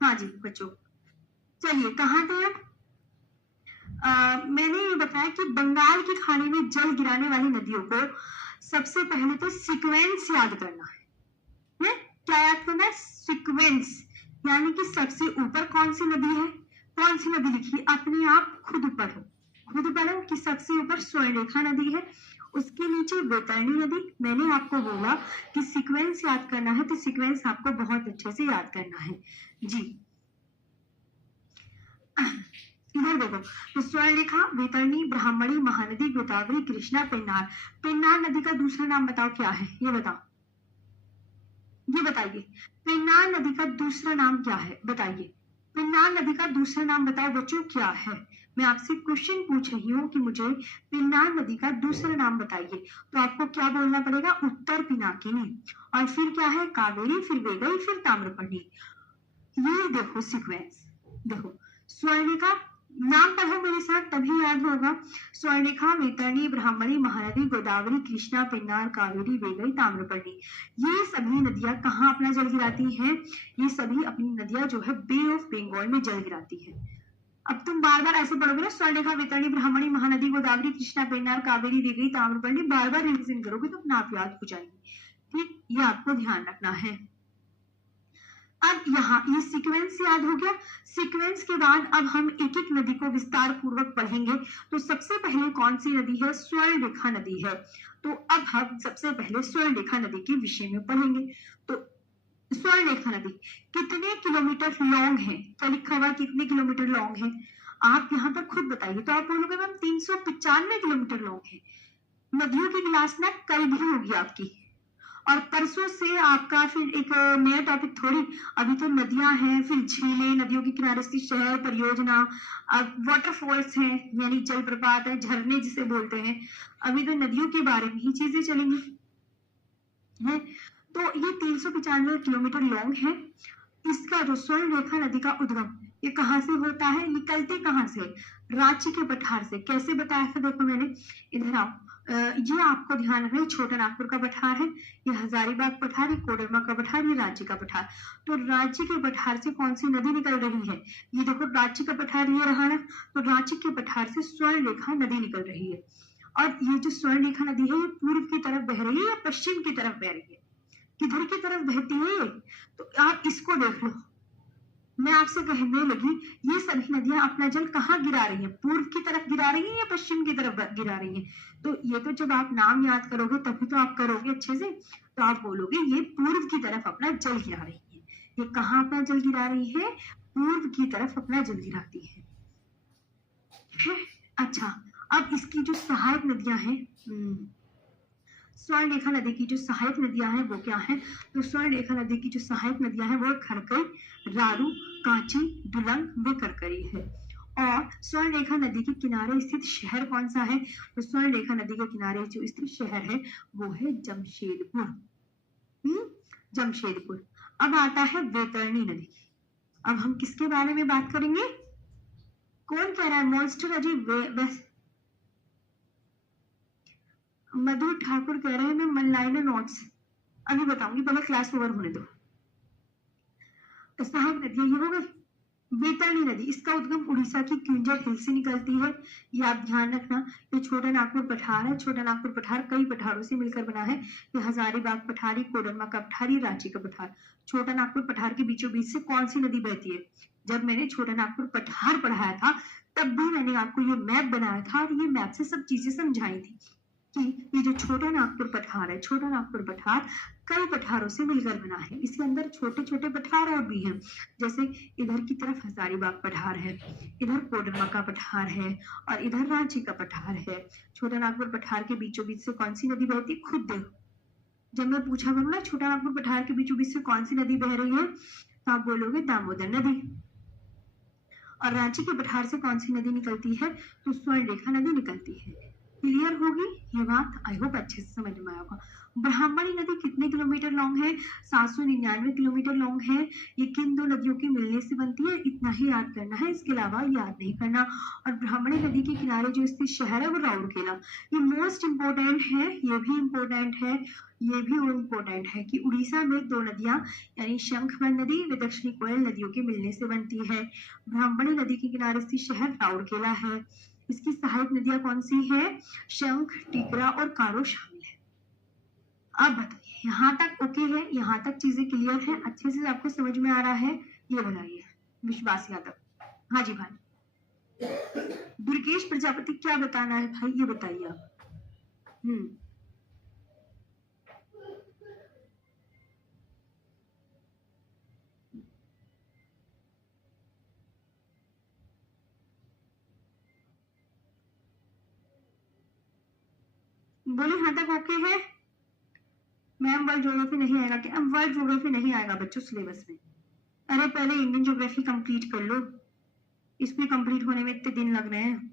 हाँ जी बच्चों, चलिए कहाँ थे अब? मैंने ये बताया कि बंगाल की खाड़ी में जल गिराने वाली नदियों को सबसे पहले तो सीक्वेंस याद करना है? क्या याद करना है? सीक्वेंस, यानी कि सबसे ऊपर कौन सी नदी है, कौन सी नदी लिखी, अपने आप खुद पढ़ो कि सबसे ऊपर स्वर्णरेखा नदी है, उसके नीचे वैतरणी नदी। मैंने आपको बोला कि सीक्वेंस याद करना है, तो सीक्वेंस आपको बहुत अच्छे से याद करना है जी। इधर देखो, तो स्वर्णरेखा, वैतरणी, ब्राह्मणी, महानदी, गोदावरी, कृष्णा, पेन्नार। पेन्नार नदी का दूसरा नाम बताओ क्या है, ये बताओ, ये बताइए, पेन्नार नदी का दूसरा नाम क्या है, बताइए, पेन्नार नदी का दूसरा नाम बताओ बच्चों क्या है। मैं आपसे क्वेश्चन पूछ रही हूँ कि मुझे पेन्नार नदी का दूसरा नाम बताइए, तो आपको क्या बोलना पड़ेगा, उत्तर पिनाकिनी, और फिर क्या है, कावेरी, फिर वेगई, फिर ताम्रपर्णी। ये देखो सीक्वेंस, देखो स्वर्णिका, नाम पढ़ो मेरे साथ तभी याद होगा। स्वर्णिका, वैतरणी, ब्राह्मणी, महानदी, गोदावरी, कृष्णा, पेन्नार, कावेरी, वेगई, ताम्रपर्णी। ये सभी नदियां कहाँ अपना जल गिराती हैं? ये सभी अपनी नदियां जो है बे ऑफ बंगाल में जल गिराती है। अब तुम बार बार ऐसे पढ़ोगे ना, स्वर्णिका, वैतरणी, ब्राह्मणी, महानदी, गोदावरी, कृष्णा, पेन्नार, कावेरी, वेगई, ताम्रपर्णी, बार बार रिविजन करोगे तो अपना आप याद हो जाएंगे। ठीक, ये आपको ध्यान रखना है। अब यहाँ ये सीक्वेंस याद हो गया। सीक्वेंस के बाद अब हम एक एक नदी को विस्तार पूर्वक पढ़ेंगे। तो सबसे पहले कौन सी नदी है? स्वर्णरेखा नदी है। तो अब हम सबसे पहले स्वर्णरेखा नदी के विषय में पढ़ेंगे। तो स्वर्णरेखा नदी कितने किलोमीटर लॉन्ग है? क्या लिखा हुआ कितने किलोमीटर लॉन्ग है? आप यहाँ पर खुद बताइए। तो आप बोलोगे मैम 395 किलोमीटर लॉन्ग है। नदियों की क्लास ना कल भी होगी आपकी, और परसों से आपका फिर एक नया टॉपिक थोड़ी, अभी तो नदियां हैं, फिर झीलें, नदियों के किनारे स्थित शहर, परियोजना, वाटरफॉल्स हैं, यानी जलप्रपात है, झरने जिसे बोलते हैं। अभी तो नदियों के बारे में ही चीजें चलेंगी है। तो ये 395 किलोमीटर लॉन्ग है। इसका जो स्वर्णरेखा नदी का उद्गम ये कहाँ से होता है? निकलते कहाँ से? रांची के पठार से। कैसे बताया था देखो मैंने, इधर आओ, ये आपको ध्यान रखना है, छोटा नागपुर का पठार है, ये हजारीबाग पठार, ये कोडरमा का पठार, ये रांची का पठार। तो रांची के पठार से कौन सी नदी निकल रही है? ये देखो रांची का पठार ये रहा ना, तो रांची के पठार से स्वर्णरेखा नदी निकल रही है। और ये जो स्वर्णरेखा नदी है ये पूर्व की तरफ बह रही है या पश्चिम की तरफ बह रही है? किधर की तरफ बहती है ये? तो आप इसको देख लो। मैं आपसे कहने लगी ये सभी नदियां अपना जल कहाँ गिरा रही हैं? पूर्व की तरफ गिरा रही हैं या पश्चिम की तरफ गिरा रही हैं? तो ये तो जब आप नाम याद करोगे तभी तो आप करोगे अच्छे से। तो आप बोलोगे ये पूर्व की तरफ अपना जल गिरा रही है। ये कहाँ अपना जल गिरा रही है? पूर्व की तरफ अपना जल गिराती है। अच्छा, अब इसकी जो सहायक नदियां हैं, स्वर्णरेखा नदी की जो सहायक नदियां हैं वो क्या है? तो स्वर्णरेखा नदी की जो सहायक नदियां हैं वो खरकई, रारू, कांची, दुलंग, व करकरी है। और स्वर्णरेखा नदी के किनारे स्थित शहर कौन सा है? तो स्वर्णरेखा नदी के किनारे जो स्थित शहर है वो है जमशेदपुर। जमशेदपुर। अब आता है वैतरणी नदी। अब हम किसके बारे में बात करेंगे? कौन कह रहा है? मॉन्स्टर अजय मधु ठाकुर कह रहे हैं मैं मनलाइनर नोट्स अभी बताऊंगी, पहले क्लास ओवर होने दो। सहायक नदियां ये हो गई। वैतरणी नदी, इसका उद्गम उड़ीसा की क्यूंजर हिल से निकलती है। ये आप ध्यान रखना। ये छोटा नागपुर पठार है। छोटा नागपुर पठार कई पठारों से मिलकर बना है। ये हजारीबाग पठारी, कोडरमा का पठारी, रांची का पठार। छोटा नागपुर पठार के बीचों बीच से कौन सी नदी बहती है? जब मैंने छोटा नागपुर पठार पढ़ाया था तब भी मैंने आपको ये मैप बनाया था और ये मैप से सब चीजें समझाई थी कि ये जो छोटा नागपुर पठार है, छोटा नागपुर पठार कई पठारों से मिलकर बना है। इसके अंदर छोटे छोटे पठार और भी हैं, जैसे इधर की तरफ हजारीबाग पठार है, इधर कोडरमा का पठार है और इधर रांची का पठार है। छोटा नागपुर पठार के बीचों बीच से कौन सी नदी बहती है? खुद देखो। जब मैं पूछा करूँ ना छोटा नागपुर पठार के बीचों बीच से कौन सी नदी बह रही है, तो आप बोलोगे दामोदर नदी। और रांची के पठार से कौन सी नदी निकलती है? तो स्वर्णरेखा नदी निकलती है। क्लियर होगी ये बात? आई होप अच्छे से समझ में आया होगा। ब्राह्मणी नदी कितने किलोमीटर लॉन्ग है? 799 किलोमीटर लॉन्ग है। ये किन दो नदियों के मिलने से बनती है? इतना ही याद करना है, इसके अलावा याद नहीं करना। और ब्राह्मणी नदी के किनारे जो स्थित शहर है वो राउरकेला। ये मोस्ट इंपोर्टेंट है, ये भी इंपोर्टेंट है, ये भी इम्पोर्टेंट है कि उड़ीसा में दो नदियां यानी शंखमन नदी व दक्षिणी कोयल नदियों के मिलने से बनती है। ब्राह्मणी नदी के किनारे स्थित शहर राउरकेला है। इसकी सहायक नदियां कौन सी है? शंख, टीकरा और कारो शामिल है। अब बताइए, यहाँ तक ओके है? यहाँ तक चीजें क्लियर है? अच्छे से आपको समझ में आ रहा है? ये बताइए विश्वास यादव। हाँ जी भाई। दुर्गेश प्रजापति क्या बताना है भाई, ये बताइए आप। बोले यहाँ तक ओके है? मैम वर्ल्ड ज्योग्राफी नहीं आएगा क्या? अब वर्ल्ड ज्योग्राफी नहीं आएगा बच्चों सिलेबस में। अरे पहले इंडियन ज्योग्राफी कंप्लीट कर लो, इसमें कंप्लीट होने में इतने दिन लग रहे हैं।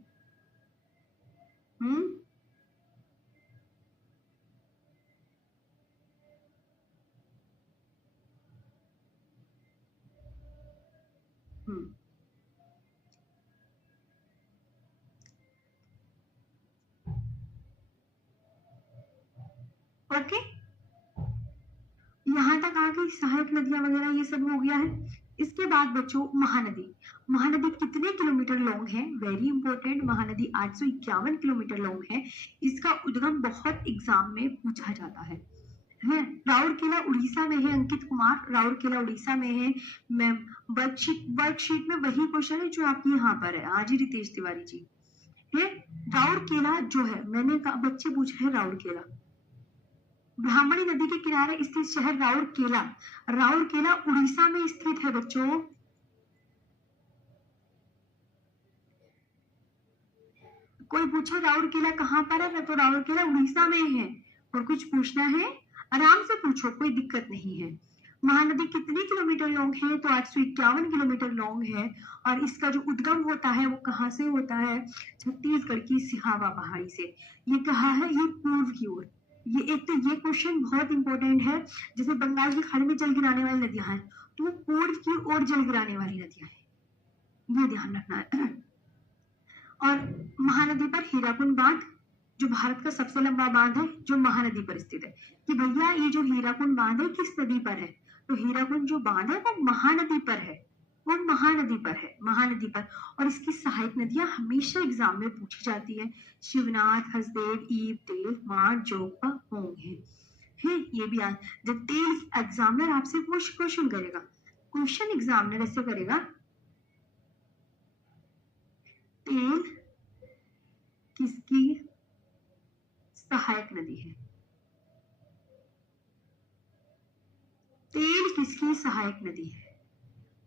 ओके, यहाँ तक आ गई सहायक नदियां वगैरह ये सब हो गया है। इसके बाद बच्चों महानदी। महानदी कितने किलोमीटर लॉन्ग है? Very important, Mahanadi 851 kilometre long है। इसका उद्गम बहुत एग्जाम में पूछा जाता है। राउरकेला उड़ीसा में है। अंकित कुमार, राउरकेला उड़ीसा में है। मैम वर्कशीट में वही क्वेश्चन है जो आपके यहाँ पर है आज ही रितेश तिवारी जी है। राउरकेला जो है, मैंने कहा बच्चे पूछे है राउरकेला। ब्राह्मणी नदी के किनारे स्थित शहर राउरकेला। राउरकेला उड़ीसा में स्थित है बच्चों। कोई पूछे राउरकेला कहाँ पर है, तो राउरकेला उड़ीसा में है। और कुछ पूछना है आराम से पूछो, कोई दिक्कत नहीं है। महानदी कितने किलोमीटर लॉन्ग है? तो 851 किलोमीटर लॉन्ग है। और इसका जो उद्गम होता है वो कहाँ से होता है? छत्तीसगढ़ की सिहावा पहाड़ी से। ये कहाँ है? ये पूर्व की ओर। ये एक तो ये क्वेश्चन बहुत इंपॉर्टेंट है। जैसे बंगाल की खाड़ी में जल गिराने वाली नदियां हैं, तो वो पूर्व की ओर जल गिराने वाली नदियां हैं, ये ध्यान रखना है। और महानदी पर हीराकुंड बांध, जो भारत का सबसे लंबा बांध है, जो महानदी पर स्थित है। कि भैया ये जो हीराकुंड बांध है किस नदी पर है? तो हीराकुंड जो बांध है वो महानदी पर है, वो महानदी पर है, महानदी पर। और इसकी सहायक नदियां हमेशा एग्जाम में पूछी जाती है। शिवनाथ, हसदेव, ईब, तेल, मार, जोग, होंग है। ये भी जब तेल एग्जामिनर आपसे क्वेश्चन करेगा, क्वेश्चन एग्जामिनर ऐसे करेगा, तेल किसकी सहायक नदी है? तेल किसकी सहायक नदी है?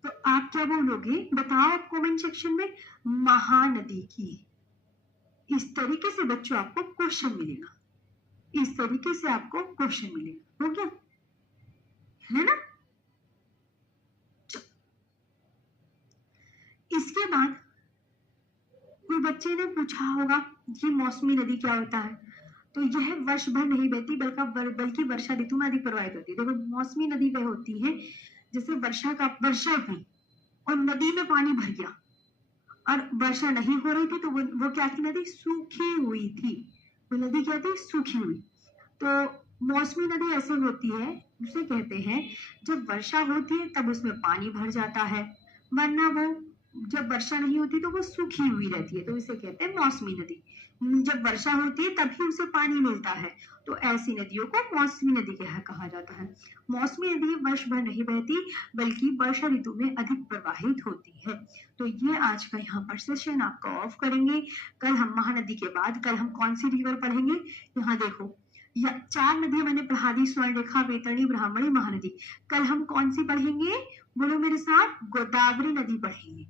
तो आप क्या बोलोगे बताओ कमेंट सेक्शन में? महानदी की। इस तरीके से बच्चों आपको क्वेश्चन मिलेगा, इस तरीके से आपको क्वेश्चन मिलेगा। हो गया है ना? इसके बाद कोई बच्चे ने पूछा होगा कि मौसमी नदी क्या होता है? तो यह वर्ष भर नहीं बहती बल्कि वर्षा ऋतु में अधिक प्रवाहित होती है। देखो मौसमी नदी वह होती है जैसे वर्षा हुई और नदी में पानी भर गया और वर्षा नहीं हो रही थी, तो वो क्या थी? नदी सूखी हुई थी। वो नदी क्या थी? सूखी हुई। तो मौसमी नदी ऐसे होती है, उसे कहते हैं जब वर्षा होती है तब उसमें पानी भर जाता है, वरना वो जब वर्षा नहीं होती तो वो सूखी हुई रहती है, तो इसे कहते हैं मौसमी नदी। जब वर्षा होती है तभी उसे पानी मिलता है, तो ऐसी नदियों को मौसमी नदी कहा जाता है। मौसमी नदी वर्ष भर नहीं बहती बल्कि वर्षा ऋतु में अधिक प्रवाहित होती है। तो ये आज का यहाँ पर सेशन आपका ऑफ करेंगे। कल हम महानदी के बाद कल हम कौन सी रिवर पढ़ेंगे? यहाँ देखो, या 4 नदियां मैंने पढ़ा दी, स्वर्णरेखा, बैतरणी, ब्राह्मणी, महानदी। कल हम कौन सी पढ़ेंगे? बोलो मेरे साथ, गोदावरी नदी पढ़ेंगे।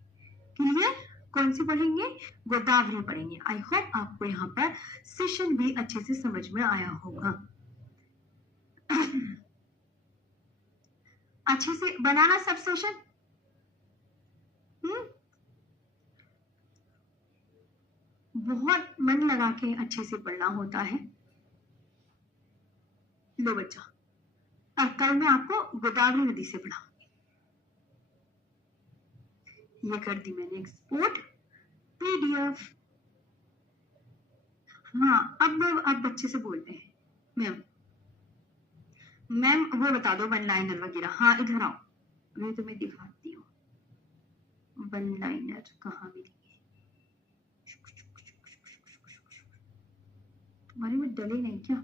क्लियर? कौन सी पढ़ेंगे? गोदावरी पढ़ेंगे। आई होप आपको यहाँ पर सेशन भी अच्छे से समझ में आया होगा। अच्छे से बनाना सब सेशन। बहुत मन लगा के अच्छे से पढ़ना होता है। लो बच्चा, अब कल मैं आपको गोदावरी नदी से पढ़ाऊंगी। ये कर दी मैंने एक्सपोर्ट PDF। हाँ, अब बच्चे से बोलते हैं, मैम वो बता दो वन लाइनर वगैरह। हाँ इधर आओ, मैं तुम्हें दिखाती हूँ वन लाइनर कहाँ मिलेंगे। तुम्हारे में डले नहीं क्या?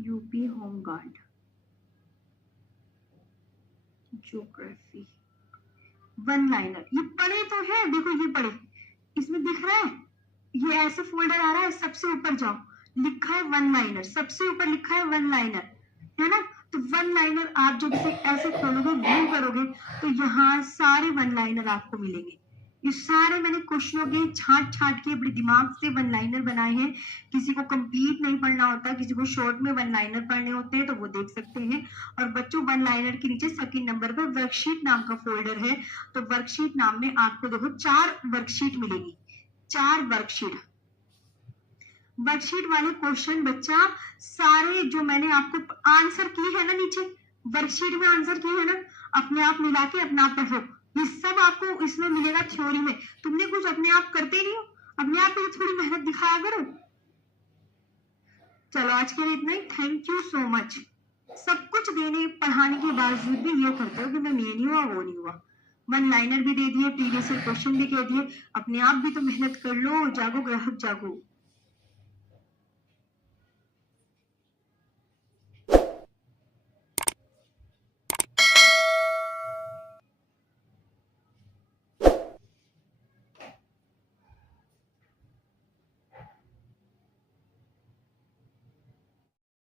UP home guard, geography, one liner. ये पढ़े तो है, देखो ये पढ़े, इसमें दिख रहा है, ये ऐसे फोल्डर आ रहा है, सबसे ऊपर जाओ, लिखा है वन लाइनर, सबसे ऊपर लिखा है वन लाइनर, है ना? तो वन लाइनर आप जब इसे ऐसे खोलोगे, व्यू करोगे, तो यहाँ सारे वन लाइनर आपको मिलेंगे। ये सारे मैंने क्वेश्चनों के छांट छांट के अपने दिमाग से वन लाइनर बनाए हैं। किसी को कंप्लीट नहीं पढ़ना होता, किसी को शॉर्ट में वन लाइनर पढ़ने होते हैं, तो वो देख सकते हैं। और बच्चों, वन लाइनर के नीचे सेकंड नंबर पर वर्कशीट नाम का फोल्डर है, तो वर्कशीट नाम में आपको देखो 4 वर्कशीट मिलेगी, 4 वर्कशीट। वर्कशीट वाले क्वेश्चन बच्चा सारे जो मैंने आपको आंसर किए हैं ना, नीचे वर्कशीट में आंसर किए हैं ना, अपने आप मिला के अपना आप पढ़ो। ये सब आपको इसमें मिलेगा थ्योरी में। तुमने कुछ अपने आप करते नहीं हो, अपने आप पे थोड़ी मेहनत दिखाया करो। चलो आज के लिए इतना ही। Thank you so much. सब कुछ देने पढ़ाने के बावजूद भी ये करते हो कि मैं ये नहीं हुआ वो नहीं हुआ। वन लाइनर भी दे दिए, प्रीवियस क्वेश्चन भी कह दिए, अपने आप भी तो मेहनत कर लो। जागो ग्राहक जागो।